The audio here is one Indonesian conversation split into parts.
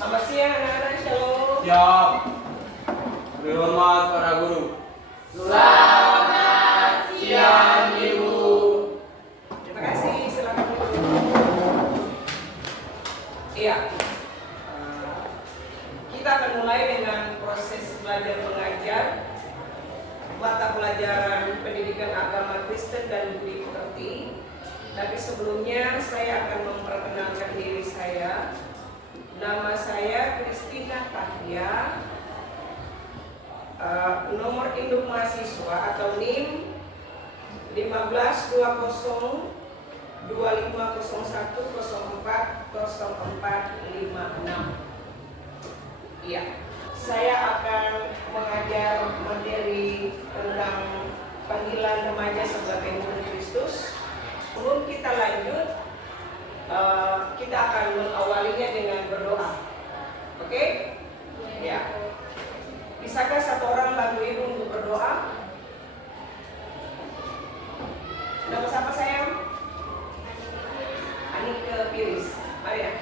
Selamat siang anak-anak, shalom. Siap. Beri hormat para guru. Selamat siang Ibu. Terima kasih, silakan duduk. Iya, kita akan mulai dengan proses belajar mengajar mata pelajaran pendidikan agama Kristen dan budi pekerti. Tapi sebelumnya saya akan memperkenalkan diri saya. Nama saya Kristina Tahya. Nomor induk mahasiswa atau NIM 15202501040456. Iya, saya akan mengajar materi tentang panggilan remaja sebagai murid Kristus. Sebelum kita lanjut, kita akan mengawalinya dengan berdoa. Oke? Ya. Bisakah satu orang bantu ibu untuk berdoa? Nama siapa sayang? Anika Piris. Mari ya.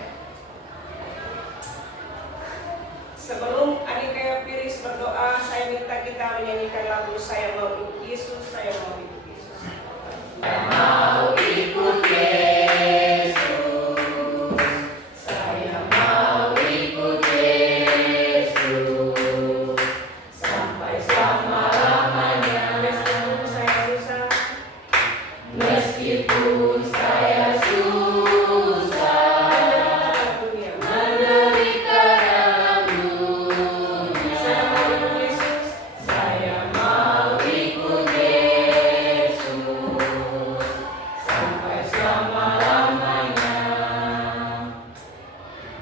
Sebelum Anika Piris berdoa, saya minta kita menyanyikan lagu Saya Mau Ikut Yesus, Saya Mau Ikut Yesus. Saya mau ikut Yesus. Saya mau ikut Yesus sampai selama-lamanya. Meskipun saya susah menderita dalam dunia, saya mau ikut Yesus sampai selama-lamanya.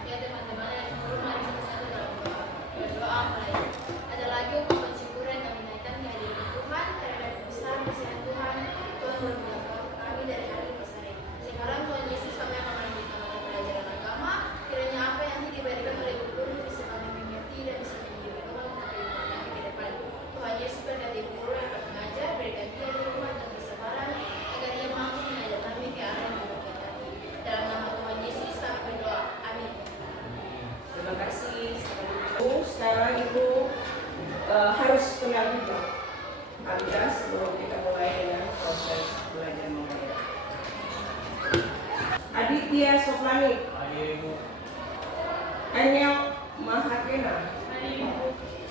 Ya teman-teman yang seluruh, mari kita satu dalam doa. Berdoa mulai. Ada lagi umat bersyukur yang kami naikkan di hadirat Tuhan karena besar kasihan Tuhan. Tuhan memberkati kami dari hari ke hari. Sekarang Tuhan Yesus, kami akan melanjutkan mata pelajaran agama. Kiranya apa yang diberikan oleh guru bisa kami mengerti dan bisa menjadi penolong untuk kehidupan kami ke depan. Tuhan Yesus berkati guru yang akan mengajar, berikan dia hikmat dan kesabaran agar ia mampu mengajar kami ke arah yang diberikan kami. Dalam nama Tuhan Yesus kami berdoa. Amin. Terima kasih. Sekarang ibu harus kenal juga Anda sebelum kita mulai dengan proses belajar mengajar. Aditya Soflani, Anyel Mahakena,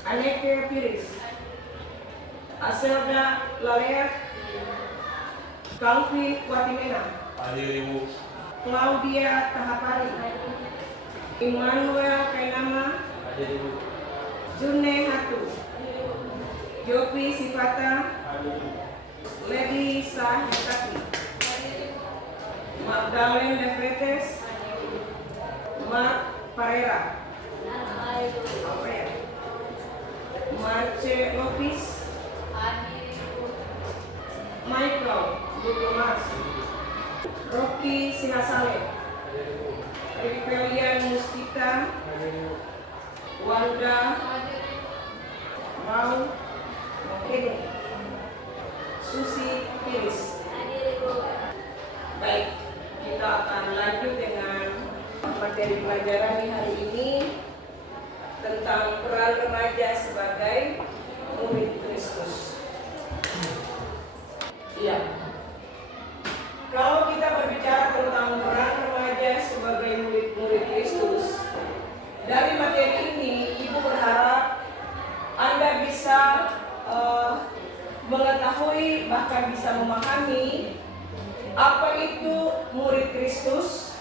Aneke Piris, Aselda Lalea, Kalvi Watimena, Hadir Ibu. Claudia Tahapari, Immanuel Kainama, Hadir Ibu. June Hatu, Jopi Sifata, Hadir Ibu. Lady Sahitati, Magdalene Defretes, Mark Parera, apa ya? Marce Lopis, Michael Butumas, Rocky Sinasale, Rivelian Mustita, Wanda Mau Mokene, Susi Piris. Baik, kita akan lanjut dengan materi pelajaran di hari ini tentang peran remaja sebagai murid Kristus. Iya. Kalau kita berbicara tentang peran remaja sebagai murid-murid Kristus, dari materi ini Ibu berharap Anda bisa mengetahui, bahkan bisa memahami apa itu murid Kristus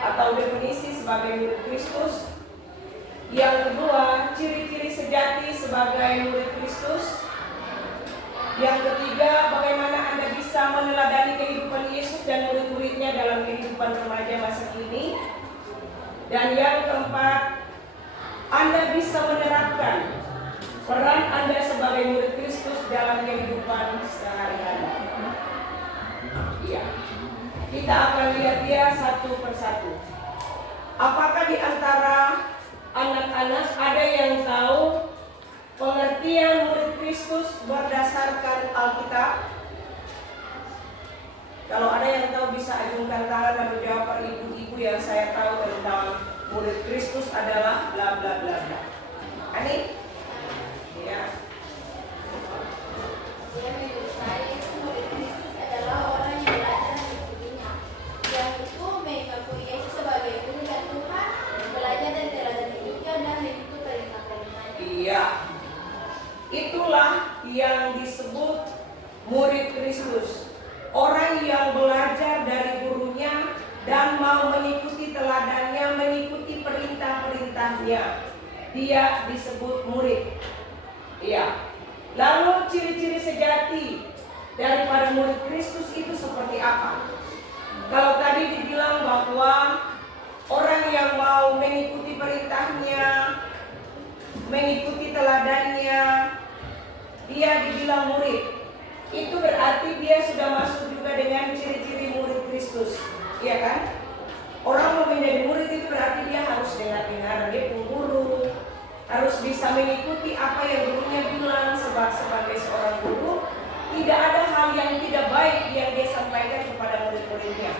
atau definisi sebagai murid Kristus. Yang kedua, ciri-ciri sejati sebagai murid Kristus. Yang ketiga, bagaimana Anda bisa meneladani kehidupan Yesus dan murid-muridnya dalam kehidupan remaja masa kini. Dan yang keempat, Anda bisa menerapkan peran Anda sebagai murid Kristus dalam kehidupan sehari-hari. Iya. Kita akan lihat dia satu persatu. Apakah di antara anak-anak ada yang tahu pengertian murid Kristus berdasarkan Alkitab? Kalau ada yang tahu bisa ajungkan tangan dan menjawab per ibu-ibu yang saya tahu tentang murid Kristus adalah bla bla bla bla. Ani? Ya. Dia menurut saya itu murid Kristus adalah orang yang belajar mengikutinya. Yang itu mengakui Yesus sebagai guru dan Tuhan, belajar dari teladan hidupnya dan mengikuti perintah-perintahnya. Iya. Itulah yang disebut murid Kristus. Orang yang belajar dari gurunya dan mau mengikuti teladannya, mengikuti perintah-perintahnya. Dia disebut murid. Iya. Lalu ciri-ciri sejati daripada murid Kristus itu seperti apa? Kalau tadi dibilang bahwa orang yang mau mengikuti perintahnya, mengikuti teladannya, dia dibilang murid. Itu berarti dia sudah masuk juga dengan ciri-ciri murid Kristus. Iya kan? Orang mau menjadi murid itu berarti dia harus dengar-dengar, dia guru, harus bisa mengikuti apa yang gurunya bilang. Sebagai seorang guru, tidak ada hal yang tidak baik yang dia sampaikan kepada murid-muridnya.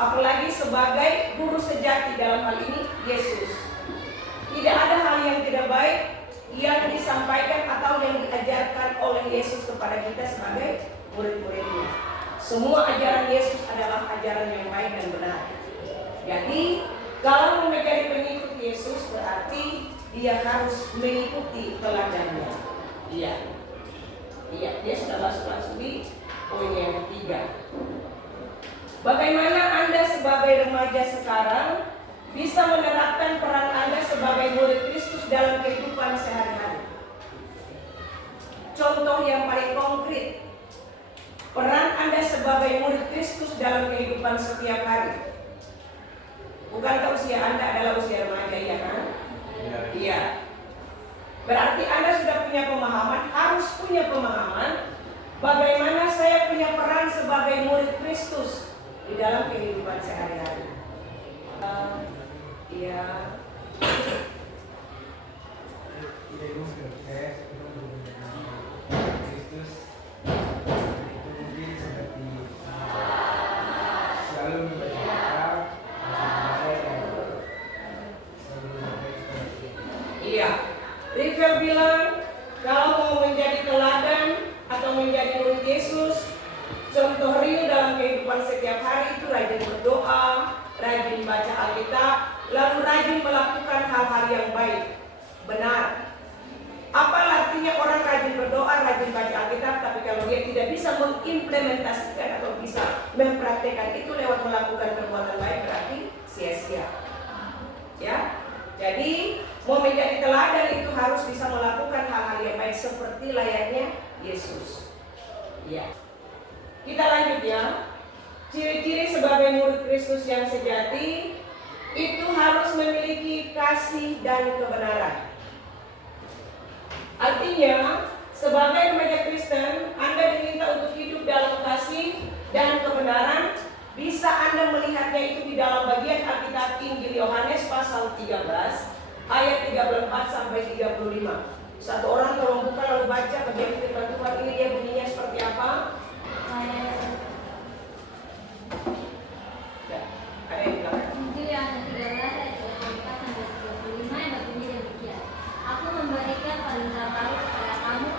Apalagi sebagai guru sejati, dalam hal ini Yesus. Tidak ada hal yang tidak baik yang disampaikan atau yang diajarkan oleh Yesus kepada kita sebagai murid-muridnya. Semua ajaran Yesus adalah ajaran yang baik dan benar. Jadi kalau mau menjadi pengikut Yesus berarti dia harus mengikuti teladannya. Iya. Iya, dia sudah masuk langsung di poin yang ketiga. Bagaimana Anda sebagai remaja sekarang bisa menerapkan peran Anda sebagai murid Kristus dalam kehidupan sehari-hari? Contoh yang paling konkret, peran Anda sebagai murid Kristus dalam kehidupan setiap hari. Bukankah usia Anda adalah usia remaja, ya kan? Iya. Berarti Anda sudah punya pemahaman, harus punya pemahaman bagaimana saya punya peran sebagai murid Kristus di dalam kehidupan sehari-hari. Iya. Kristus itu mungkin seperti selalu membaca kitab, Iya. Rivel bilang kalau mau menjadi teladan atau menjadi murid Yesus, contoh real dalam kehidupan setiap hari itu rajin berdoa, rajin baca Alkitab, lalu rajin melakukan hal-hal yang baik, benar. Apa artinya orang rajin berdoa, rajin baca Alkitab, tapi kalau dia tidak bisa mengimplementasikan atau bisa mempraktekkan itu lewat melakukan perbuatan baik, berarti sia-sia. Ya, jadi mau menjadi teladan itu harus bisa melakukan hal-hal yang baik seperti layaknya Yesus. Ya. Kita lanjut ya. Ciri-ciri sebagai murid Kristus yang sejati itu harus memiliki kasih dan kebenaran. Artinya, sebagai remaja Kristen, Anda diminta untuk hidup dalam kasih dan kebenaran. Bisa Anda melihatnya itu di dalam bagian Alkitab Injil Yohanes pasal 13 ayat 34 sampai 35. Satu orang tolong buka lalu baca bagian firman Tuhan ini, dia bunyinya seperti apa? Ya, ada yang bilang. Injil Yohanes 13 ayat 24 sampai 35 yang berbunyi demikian. Aku memberikan perintah baru kepada kamu,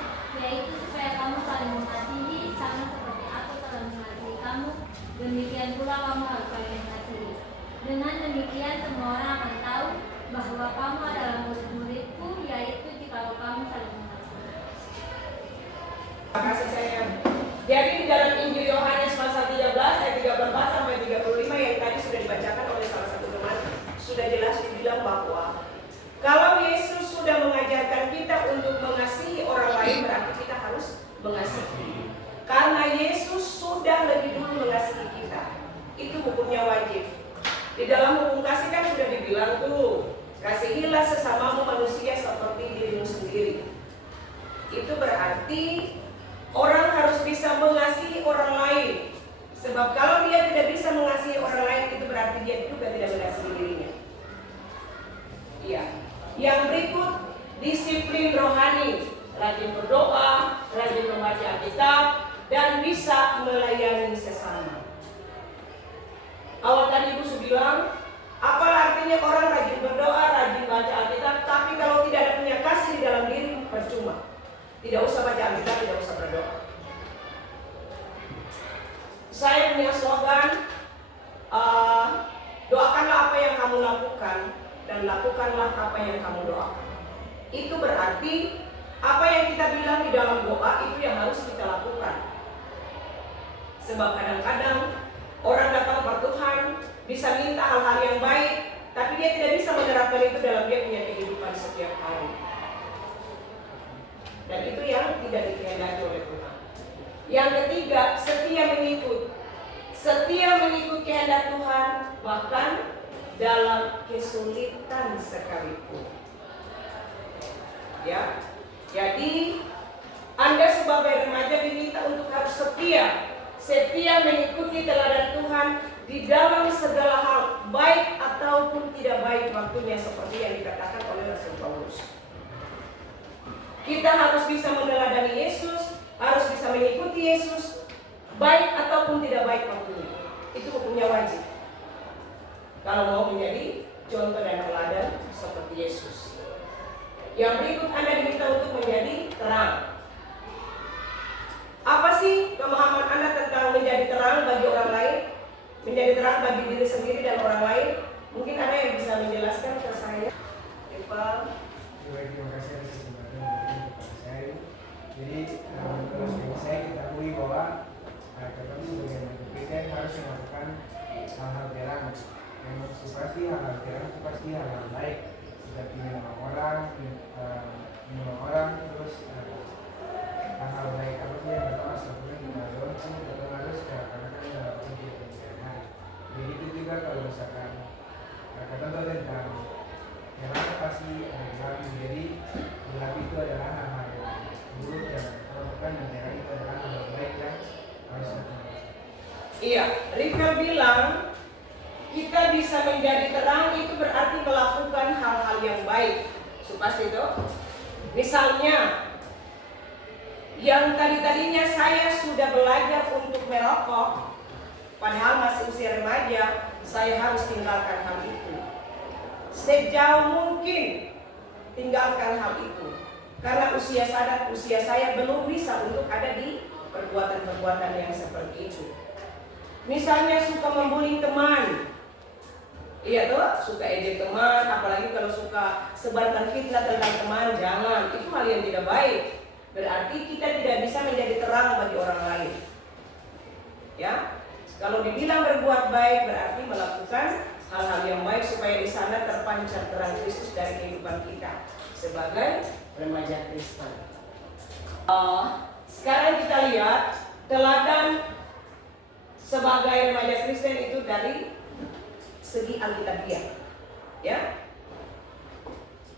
yaitu supaya kamu saling mengasihi sama seperti aku telah mengasihi kamu. Demikian pula kamu harus saling mengasihi. Dengan demikian semua orang akan tahu bahwa kamu adalah murid-muridku, yaitu jika kamu saling mengasihi. Terima kasih sayang. Jadi di dalam Injil Yohanes pasal 13 ayat 34 sampai 35 yang tadi sudah dibacakan oleh salah satu teman, sudah jelas dibilang bahwa kalau Yesus sudah mengajarkan kita untuk mengasihi orang lain, berarti kita harus mengasihi. Karena Yesus sudah lebih dulu mengasihi kita. Itu hukumnya wajib. Di dalam hukum kasih kan sudah dibilang tuh, kasihilah sesamamu manusia seperti dirimu sendiri. Itu berarti orang harus bisa mengasihi orang lain. Sebab kalau dia tidak bisa mengasihi orang lain, itu berarti dia juga tidak mengasihi dirinya. Iya. Yang berikut, disiplin rohani, rajin berdoa, rajin membaca Alkitab, dan bisa melayani sesama. Awal tadi Ibu bilang, artinya orang rajin berdoa, rajin baca Alkitab, tapi kalau tidak ada punya kasih di dalam diri, percuma. Tidak usah baca Alkitab, tidak usah berdoa. Saya punya slogan, doakanlah apa yang kamu lakukan dan lakukanlah apa yang kamu doakan. Itu berarti apa yang kita bilang di dalam doa itu yang harus kita lakukan. Sebab kadang-kadang orang datang ke Tuhan bisa minta hal-hal yang baik, tapi dia tidak bisa menerapkan itu dalam dia punya kehidupan setiap hari. Dan itu yang tidak dikehendaki oleh Tuhan. Yang ketiga, setia mengikut. Setia mengikut kehendak Tuhan bahkan dalam kesulitan sekalipun. Ya. Jadi Anda sebagai remaja diminta untuk harus setia mengikuti teladan Tuhan di dalam segala hal, baik ataupun tidak baik waktunya, seperti yang dikatakan oleh Rasul Paulus. Kita harus bisa meneladani Yesus, harus bisa mengikuti Yesus, baik ataupun tidak baik waktunya. Itu hukumnya wajib. Kalau mau menjadi contoh dan teladan seperti Yesus. Yang berikut Anda diminta untuk menjadi terang. Apa sih pemahaman Anda tentang menjadi terang bagi orang lain? Menjadi terang bagi diri sendiri dan orang lain? Mungkin ada yang bisa menjelaskan ke saya? Eva. Terima kasih atas kesempatan yang diberikan kepada saya. Jadi terus saya ketahui bahwa kami sebagai manusia Kristen harus melakukan hal-hal terang. Yang pasti hal-hal terang itu pasti hal-hal baik, seperti menolong orang, terus hal-hal baik apa sih yang pertama sebelumnya kita lakukan kita harus karena kan dalam kehidupan. Begitu juga kalau misalkan kata tentang yang pasti jadi gelap itu adalah hal-hal yang buruk yang melakukan, dan terang itu adalah hal baik yang harus dilakukan. Iya, Rivel bilang kita bisa menjadi terang itu berarti melakukan hal-hal yang baik. Pasti itu. Misalnya, yang tadinya saya sudah belajar untuk merokok, padahal masih usia remaja, saya harus tinggalkan hal itu. Sejauh mungkin tinggalkan hal itu, karena usia saya belum bisa untuk ada di perbuatan-perbuatan yang seperti itu. Misalnya suka membuli teman, iya tuh, suka ejek teman, apalagi kalau suka sebarkan fitnah tentang teman, jangan. Itu hal yang tidak baik. Berarti kita tidak bisa menjadi terang bagi orang lain. Ya, kalau dibilang berbuat baik berarti melakukan hal-hal yang baik supaya di sana terpancar terang Kristus dari kehidupan kita sebagai remaja Kristen. Sekarang kita lihat teladan sebagai remaja Kristen itu dari segi Alkitabiah. Ya,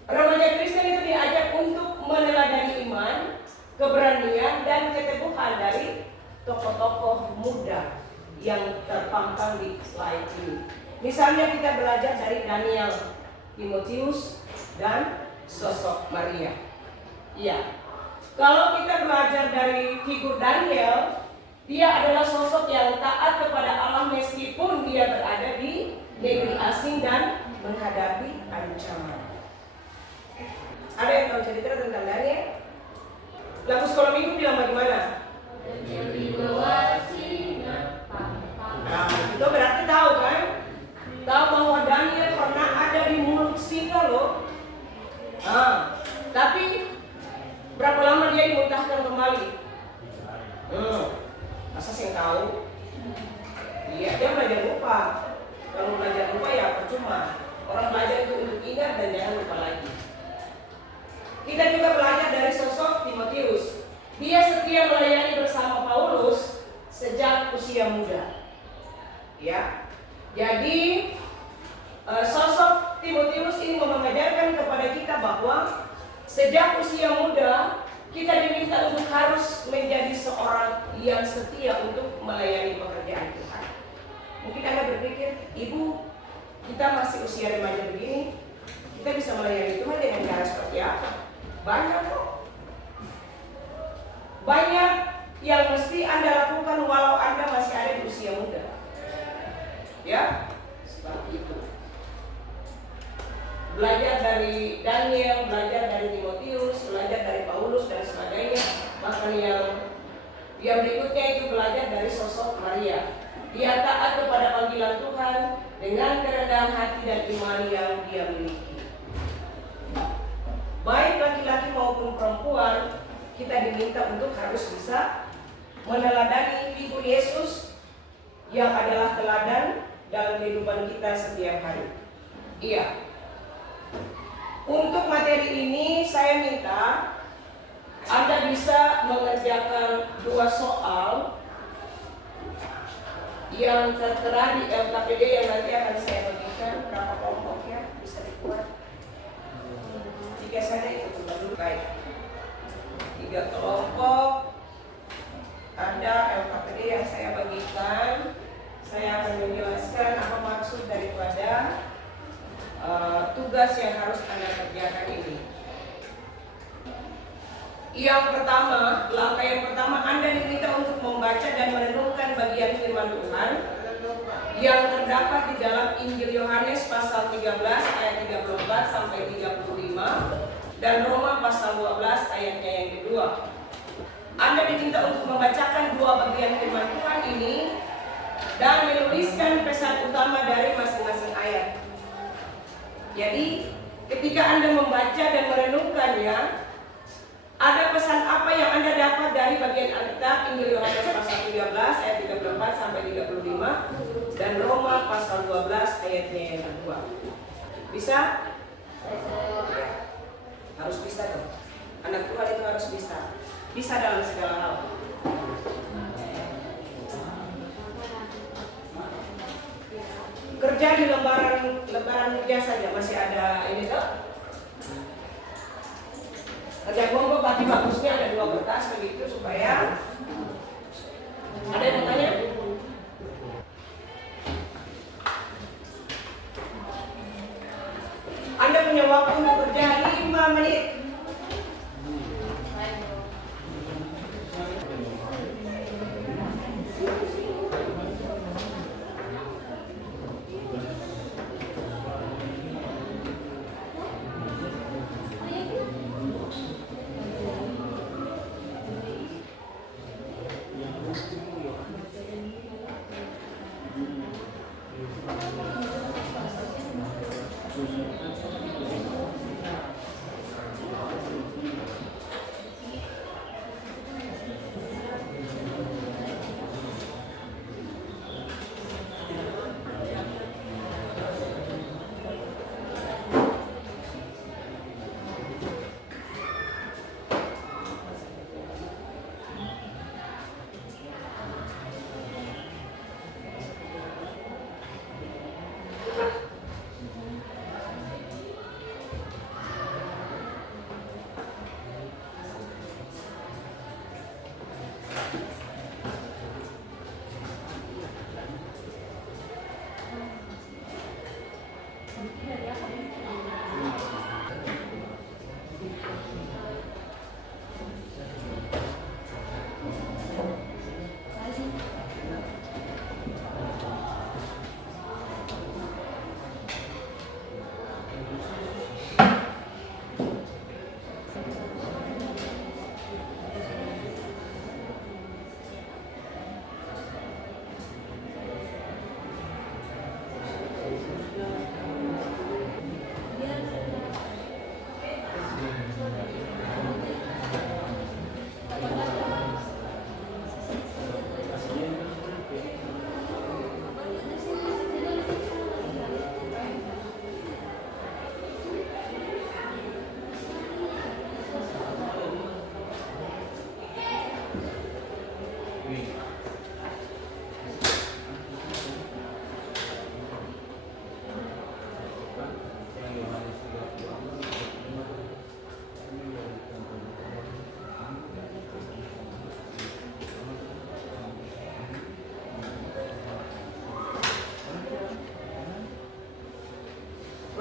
remaja Kristen itu diajak untuk meneladani iman, keberanian dan keteguhan dari tokoh-tokoh muda yang terpampang di slide ini. Misalnya kita belajar dari Daniel, Timotius, dan sosok Maria. Iya. Kalau kita belajar dari figur Daniel, dia adalah sosok yang taat kepada Allah meskipun dia berada di negeri asing dan menghadapi ancaman. Ada yang tahu cerita tentang Daniel? Lagu sekolah minggu bilang bagaimana? Nah, itu berarti tahu kan? Tahu bahwa Daniel pernah ada di mulut singa loh. Tapi berapa lama dia dimuntahkan kembali? Masa sih tahu? Iya, dia belajar lupa. Kalau belajar lupa ya percuma. Orang belajar itu untuk ingat dan jangan lupa lagi. Kita juga belajar dari sosok Timotius. Dia setia melayani bersama Paulus sejak usia muda. Ya, jadi sosok Timotius ini mengajarkan kepada kita bahwa sejak usia muda kita diminta untuk harus menjadi seorang yang setia untuk melayani pekerjaan Tuhan. Mungkin Anda berpikir, Ibu, kita masih usia remaja begini, kita bisa melayani Tuhan dengan cara seperti apa? Banyak kok. Banyak yang mesti Anda lakukan walau Anda masih ada di usia muda. Ya, seperti itu. Yang berikutnya itu belajar dari sosok Maria. Dia taat kepada panggilan Tuhan dengan kerendahan hati dan iman yang dia miliki. Baik laki-laki maupun perempuan, kita diminta untuk harus bisa meneladani figur Yesus yang adalah teladan dalam kehidupan kita setiap hari. Iya. Untuk materi ini saya minta Anda bisa mengerjakan 2 soal yang tertera di LKPD yang nanti akan saya bagikan. Berapa kelompok ya? Bisa dibuat 3 saja itu dulu. Baik, 3 kelompok. Ada LKPD yang saya bagikan. Saya akan menjelaskan apa maksud daripada tugas yang harus Anda kerjakan ini. Langkah yang pertama Anda diminta untuk membaca dan merenungkan bagian firman Tuhan yang terdapat di dalam Injil Yohanes pasal 13 ayat 34 sampai 35 dan Roma pasal 12 ayatnya yang kedua. Anda diminta untuk membacakan 2 bagian firman Tuhan ini dan menuliskan pesan utama dari masing-masing ayat. Jadi, ketika Anda membaca dan merenungkannya, ada pesan apa yang Anda dapat dari bagian Alkitab Injil Yohanes pasal 13 ayat 34 sampai 35 dan Roma pasal 12 ayatnya yang kedua. Bisa? Harus bisa dong. Anak Tuhan itu harus bisa. Bisa dalam segala hal. Kerja di lembaran kerja saja masih ada ini tuh. Kerja kelompok tapi bagusnya ada 2 kertas begitu supaya ada yang mau tanya? Anda punya waktu untuk kerja 5 menit.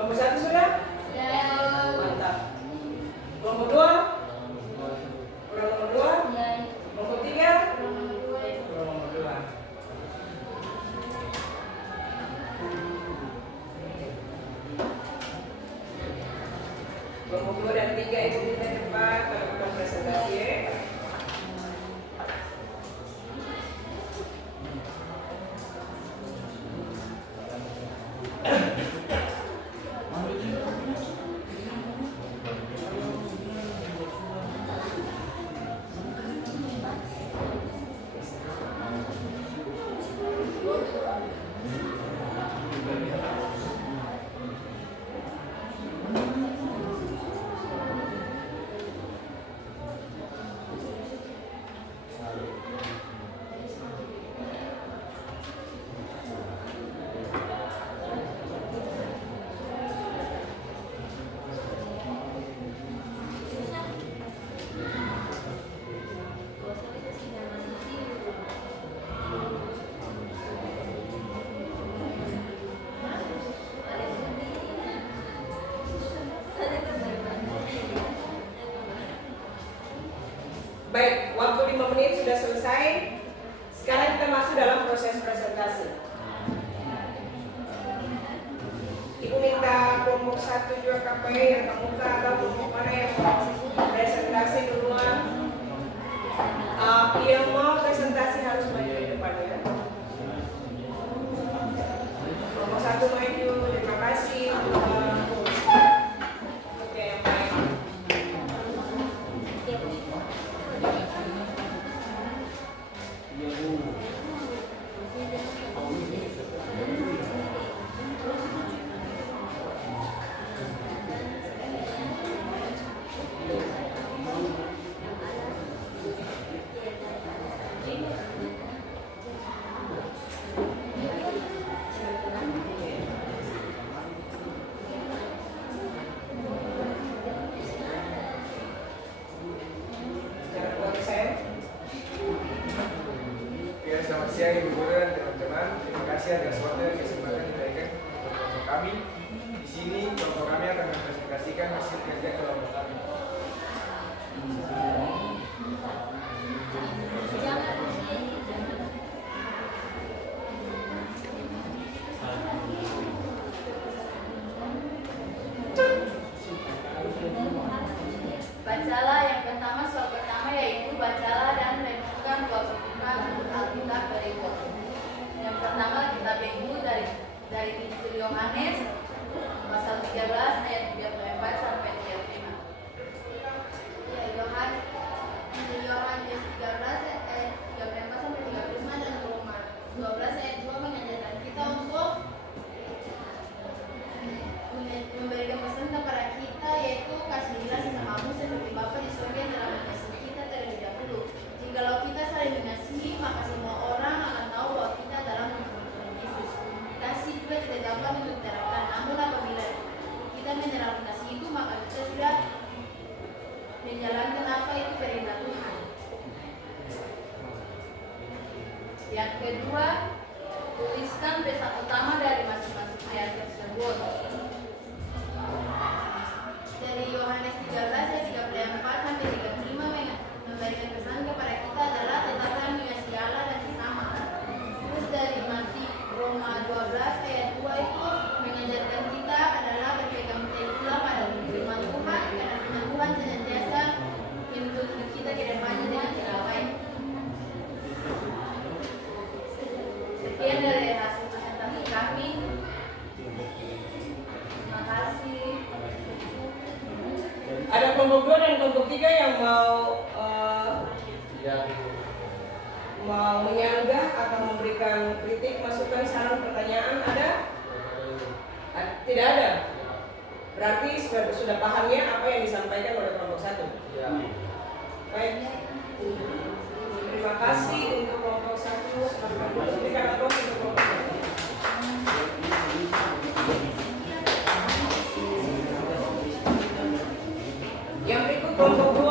Kelompok 1 sudah? Ya. Mantap. Kelompok 2? Kelompok 2? Ya. Kelompok 3? masuk dalam proses presentasi. Ibu minta kelompok 1 juga KP yang kemuka atau kelompok mana yang presentasi duluan. Yang mau presentasi harus maju di depan ya. Kelompok 1 maju, terima kasih. Oke, yang baik. Selamat siang Ibu Guru dan teman-teman. Terima kasih atas waktu dan kesempatan diberikan untuk kelompok kami. Di sini kelompok kami akan mempresentasikan hasil kerja kelompok kami. Bacalah yang pertama, soal pertama yaitu bacalah dan renungkan dua Alkitab berikut. Yang pertama kita Ibu dari Injil Yohanes pasal 13 ayat 34 sampai 35. Ya, Injil Yohanes 13 ayat 34 sampai 35 dan Roma 12 ayat 2 mengajarkan kita untuk memberikan pesan kepada kita, yaitu kasihlah sesamamu seperti Bapa di surga telah mengasihi kita terlebih dahulu. Jikalau kita saling mengasihi, maka semua orang akan tahu bahwa kita adalah murid-murid Yesus. Kasih juga tidak gampang untuk diterapkan, namun apabila kita menerapkan kasih itu, maka kita sudah menjalankan apa itu perintah Tuhan. Yang kedua, tuliskan pesan utama dari masing-masing ayat tersebut. Dari Yohanes 13 ayat 34 sampai 35 memberikan pesan kepada kita adalah tetaplah mengasihi Allah dan sesama. Terus dari Roma 12 ayat 2 itu mengajarkan kita adalah berpegang teguhlah pada firman Tuhan, karena firman Tuhan senantiasa menuntun kita ke depannya dengan cara baik. Sekian dari hasil presentasi kami. Terima kasih. Ada kelompok 2 dan kelompok 3 yang mau menyanggah atau memberikan kritik, masukan, saran, pertanyaan ada? Tidak ada. Berarti sudah pahamnya apa yang disampaikan oleh kelompok 1. Baik. Terima kasih untuk kelompok 1. Berikan aplaus untuk kelompok 1. Yang berikut kelompok 2.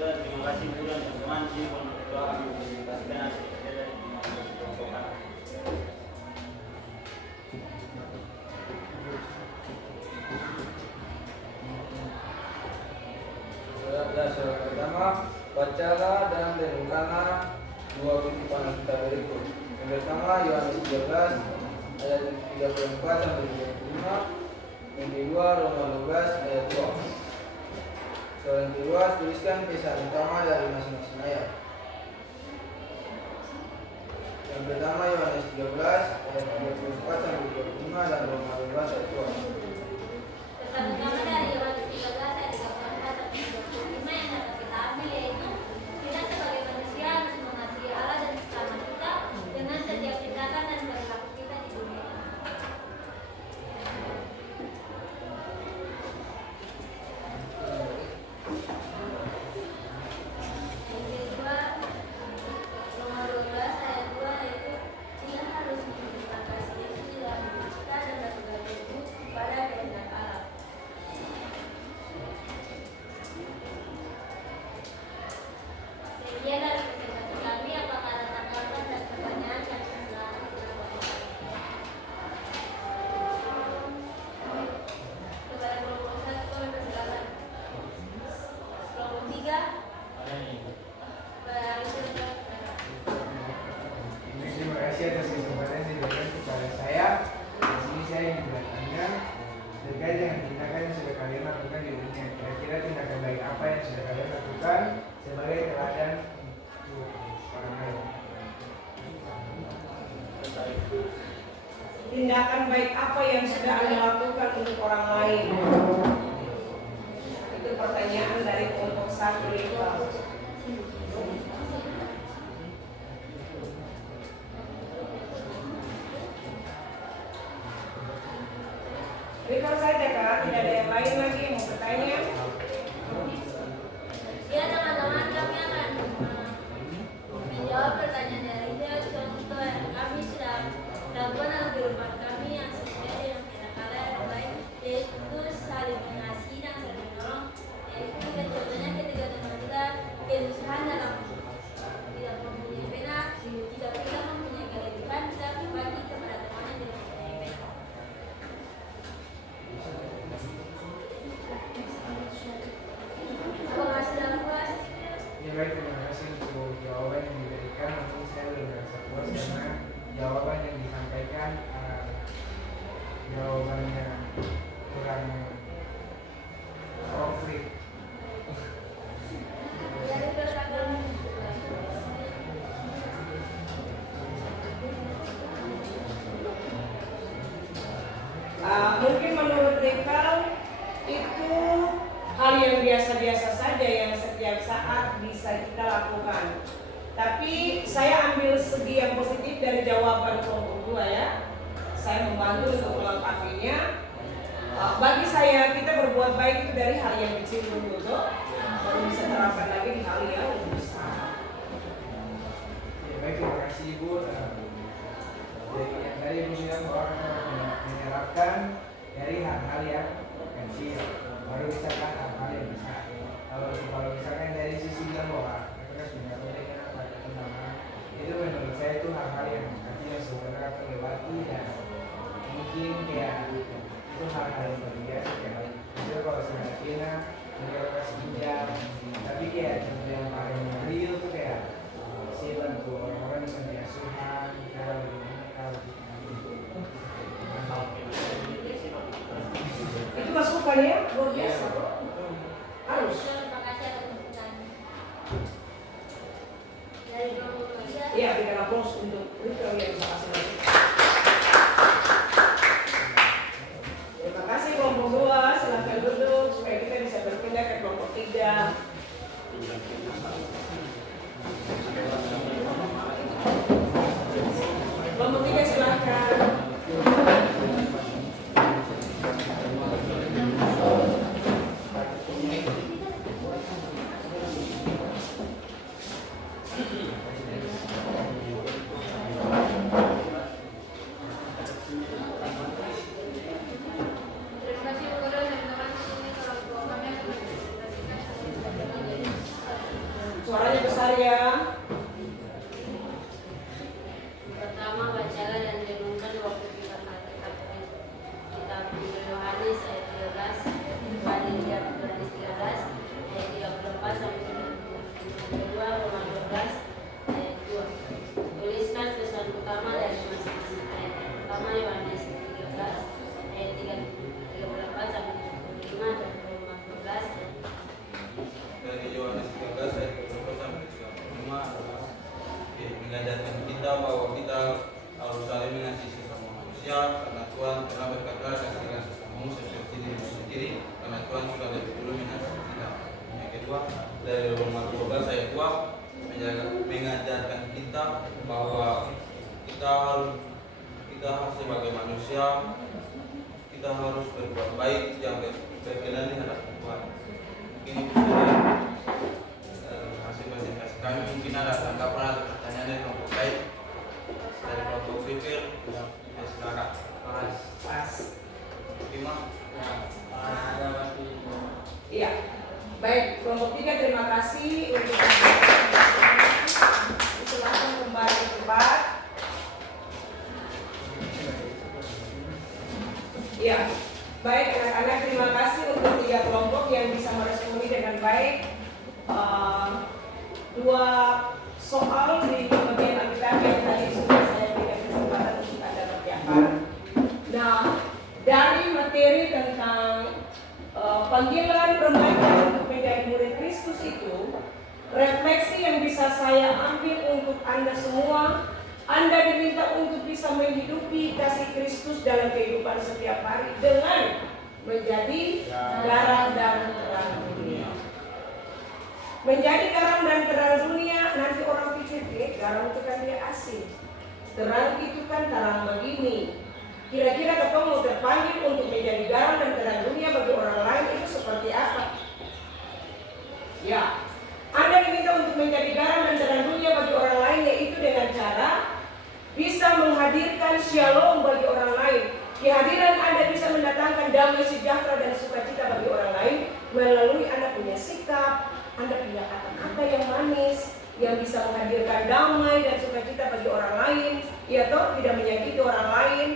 Terima kasih Bu dan teman-teman di kelompok 2 kami mempresentasikan hasil kerja dari masing-masing kelompok kami. Soal pertama, bacalah dan renungkanlah dua kutipan kita berikut. Yang pertama Yohanes 13 ayat 34 sampai 35. Yang kedua Roma 12 ayat 2. Soal yang kedua, tuliskan pesan utama dari masing-masing ayat. Yang pertama Yohanes 13 ayat 34 sampai 35 dan Roma 12 ayat 2. Pesan utama dari Yohanes 13 ayat 34 sampai 35 yang dapat kita ambil yaitu kita sebagai manusia harus mengasihi Allah dan sesama kita dengan setiap tindakan dan perilaku kita di dunia ini. Yang kedua, Roma 12 ayat 2 yaitu kita harus menunjukkan kasih Yesus di dalam hidup kita dan bagi-bagi kepada baik apa yang sudah Anda lakukan untuk orang lain? Itu pertanyaan dari kelompok 1 level. Level saja Kak, tidak ada yang lain lagi yang mau bertanya? Ya teman-teman, kami akan menjawab pertanyaan dari dia. Contoh yang kami sudah lakukan dalam kehidupan kami yang sesuai dengan kenakalan yang baik, yaitu saling mengasihi dan saling menolong. Yaitu contohnya ketika teman kita berusaha dalam tidak mempunyai pena, tidak kita mempunyai kelebihan, tapi bagi kepada temannya tidak mempunyai pena. Apakah sudah puas? Ya baik, terima kasih untuk jawaban yang diberikan. Mungkin saya belum merasa puas karena jawaban yang disampaikan jawabannya kurang konkret. Dari perkataan Mungkin menurut Rachel itu hal yang biasa-biasa saja yang setiap saat bisa kita lakukan. Tapi saya ambil segi yang positif dari jawaban kelompok 2 ya. Saya membantu untuk melengkapinya. Bagi saya kita berbuat baik itu dari hal yang kecil dulu tuh, baru bisa terapkan lagi di hal yang lebih besar. Ya baik, terima kasih Ibu. Jadi yang tadi Ibu bilang bahwa menyerapkan dari hal-hal yang kecil, baru misalkan hal-hal yang besar. Kalau misalkan dari sisi bilang bahwa mereka sudah memberikan apa pertama, itu menurut saya itu hal-hal yang kecil yang sebenarnya akan lewati dan mungkin kayak itu hal-hal yang biasa kayak itu kalau sudah pina mereka kasih pinjam, tapi kayak yang paling real tuh kayak si bantu orang-orang yang punya asuhan, kalau mereka Itu masukannya luar biasa bro. Harus. terima kasih atas masukan. Dari kelompok 3. Iya, berikan aplaus untuk Rachel yang bisa kasih masukan. Terima kasih kelompok 2, silahkan duduk supaya kita bisa berpindah ke kelompok 3. Kelompok 3 silahkan. Terima kasih Bu Guru dan teman-teman ini kelompok kami akan presentasi. Suaranya besar ya. Pertama, bacalah dan renungkan waktu kita kitab Yohanes ayat 13 pada Yohanes 13 ayat 34 sampai 32, Roma 12 ayat 2. Tuliskan pesan utama dari masing-masing ayat. Yang pertama Yohanes 13 ayat 34 sampai 35 dan Roma 12 ayat dari Yohanes 13 ayat 20 sampai 35 adalah mengajarkan kita bahwa kita harus saling mengasihi sesama manusia karena Tuhan telah berkata kasihkan sesamamu seperti dirimu sendiri karena Tuhan sudah lebih dulu mengasihi kita. Yang kedua dari Roma 12 ayat 2 mengajarkan kita bahwa kita sebagai manusia kita harus berbuat baik yang berkenan di hadapan Tuhan. Mungkin itu hasil presentasi kami. Mungkin ada tanggapan atau pertanyaan dari kelompok lain, dari kelompok pikir. Ya silakan. Pas. Terima. Ada pasti. Iya. Baik, kelompok 3 terima kasih untuk silakan kembali ke tempat. Iya. Baik anak-anak, terima kasih untuk 3 kelompok yang bisa meresponi dengan baik dua soal di bagian Alkitab yang tadi sudah saya berikan kesempatan untuk Anda kerjakan. Nah, dari materi tentang panggilan remaja untuk menjadi murid Kristus itu, refleksi yang bisa saya ambil untuk Anda semua Anda diminta untuk bisa menghidupi kasih Kristus dalam kehidupan setiap hari dengan menjadi garam dan terang dunia. Menjadi garam dan terang dunia, nanti orang pikir, garam itu kan dia asin. Terang itu kan terang begini. Kira-kira ketemu terpanggil untuk menjadi garam dan terang dunia bagi orang lain itu seperti apa? Ya, Anda diminta untuk menjadi garam dan terang dunia bagi orang lain, yaitu dengan cara bisa menghadirkan shalom bagi orang lain. Kehadiran Anda bisa mendatangkan damai sejahtera dan sukacita bagi orang lain melalui Anda punya sikap, Anda punya kata-kata yang manis yang bisa menghadirkan damai dan sukacita bagi orang lain, ya toh, tidak menyakiti orang lain,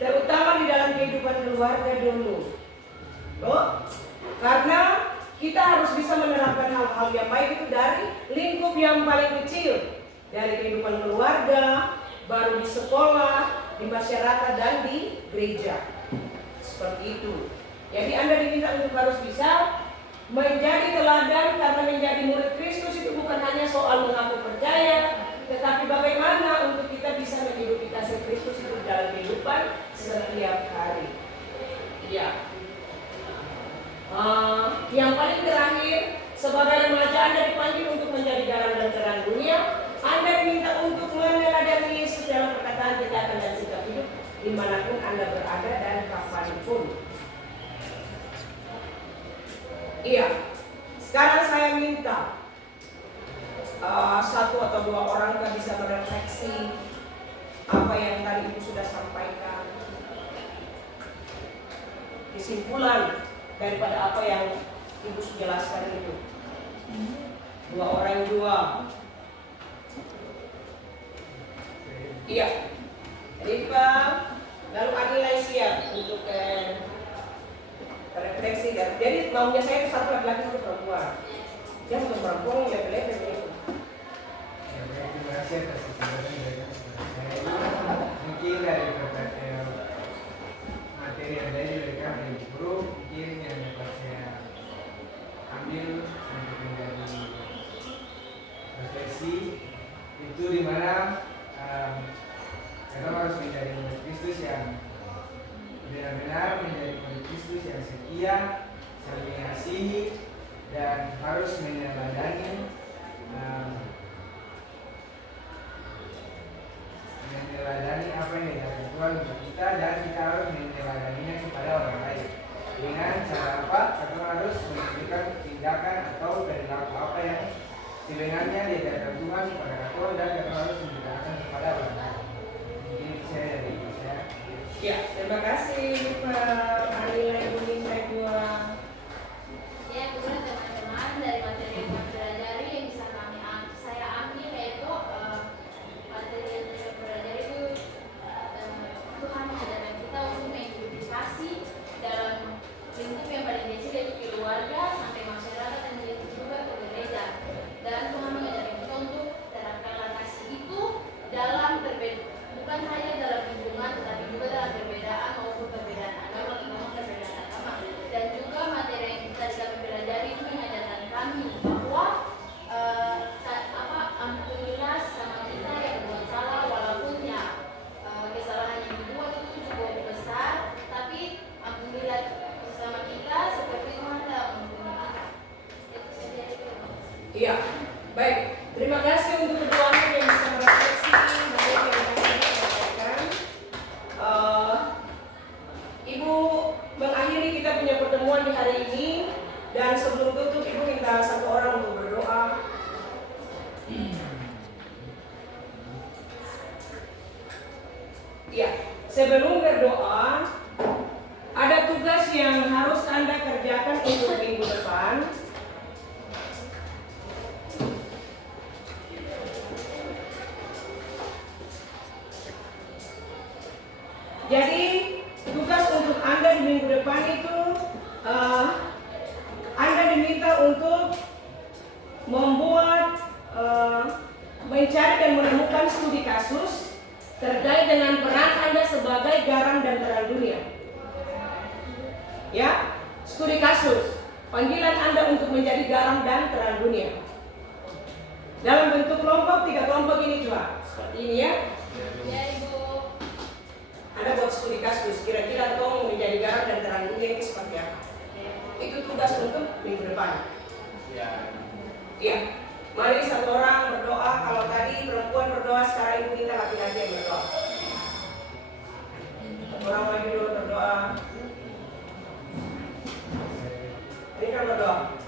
terutama di dalam kehidupan keluarga dulu. Loh, karena kita harus bisa menerapkan hal-hal yang baik itu dari lingkup yang paling kecil, dari kehidupan keluarga, baru di sekolah, di masyarakat, dan di gereja. Seperti itu. Jadi Anda diminta untuk harus bisa menjadi teladan, karena menjadi murid Kristus itu bukan hanya soal mengaku percaya, tetapi bagaimana untuk kita bisa menghidupi kasih Kristus itu dalam kehidupan setiap hari. Ya. Yang paling terakhir, sebagai remaja Anda dipanggil untuk menjadi garam dan terang dunia. Anda diminta untuk meneladani Yesus dalam perkataan, tindakan, dan sikap hidup dimanapun Anda berada dan kapanpun. Iya, sekarang saya minta satu atau dua orang yang bisa merefleksi apa yang tadi Ibu sudah sampaikan. Kesimpulan daripada apa yang Ibu sudah jelaskan itu. Dua orang dua. Iya. Jadi Pak, lalu Adilai siap untuk refleksi. Jadi maunya saya itu satu laki-laki, satu perempuan. Dia untuk perempuan yang lebih begitu. Ya, baik, terima kasih atas kesempatan yang diberikan kepada saya. Mungkin dari berbagai materi yang tadi diberikan dari guru, mungkin yang dapat saya ambil untuk menjadi refleksi itu dimana kita harus menjadi murid Kristus yang benar-benar menjadi murid Kristus yang setia, saling mengasihi, dan harus meneladani apa yang dilakukan Tuhan untuk kita, dan kita harus meneladaninya kepada orang lain. Dengan cara apa? Kita harus menunjukkan tindakan atau perilaku apa yang sebenarnya diajarkan Tuhan kepada kita, dan kita harus menunjukkan kepada orang lain. Mungkin saya dari saya. Ya, terima kasih Pak Adilai Buninta dua. Ya, kemudian teman-teman, dari materi yang kami pelajari yang bisa saya ambil yaitu materi yang saya pelajari itu Tuhan mengajarkan kita untuk mengikuti kasih dalam lingkup yang paling kecil, yaitu keluarga sampai masyarakat, dan juga ke gereja. Dan Tuhan mengajarkan kita untuk terapkan kasih itu dalam bukan hanya dalam lingkungan, tetapi juga dalam perbedaan maupun perbedaan agama, perbedaan agama. Dan juga materi yang kita pelajari itu mengajarkan kami bahwa ampunilah sama kita yang berbuat salah, walaupun kesalahan yang dibuat itu cukup besar, tapi ampunilah sama kita seperti Tuhan telah mengampuni kita. Itu saja. Iya, baik. Terima kasih untuk keduanya yang bisa merefleksi dari yang tadi disampaikan. Ibu mengakhiri kita punya pertemuan di hari ini, dan sebelum tutup Ibu minta satu orang untuk berdoa. Ya, sebelum berdoa, ada tugas yang harus Anda kerjakan untuk minggu depan. Jadi tugas untuk Anda di minggu depan itu Anda diminta untuk membuat mencari dan menemukan studi kasus terkait dengan peran Anda sebagai garam dan terang dunia. Ya, studi kasus panggilan Anda untuk menjadi garam dan terang dunia. Dalam bentuk kelompok, 3 kelompok ini juga seperti ini ya. Ya Ibu. Anda buat studi kasus, kira-kira tong menjadi garam dan terang ini itu seperti apa? Itu tugas untuk minggu depan. Iya. Mari satu orang berdoa. Kalau tadi perempuan berdoa, sekarang ibu minta laki-laki yang berdoa. Orang maju dulu berdoa. Ini kan berdoa.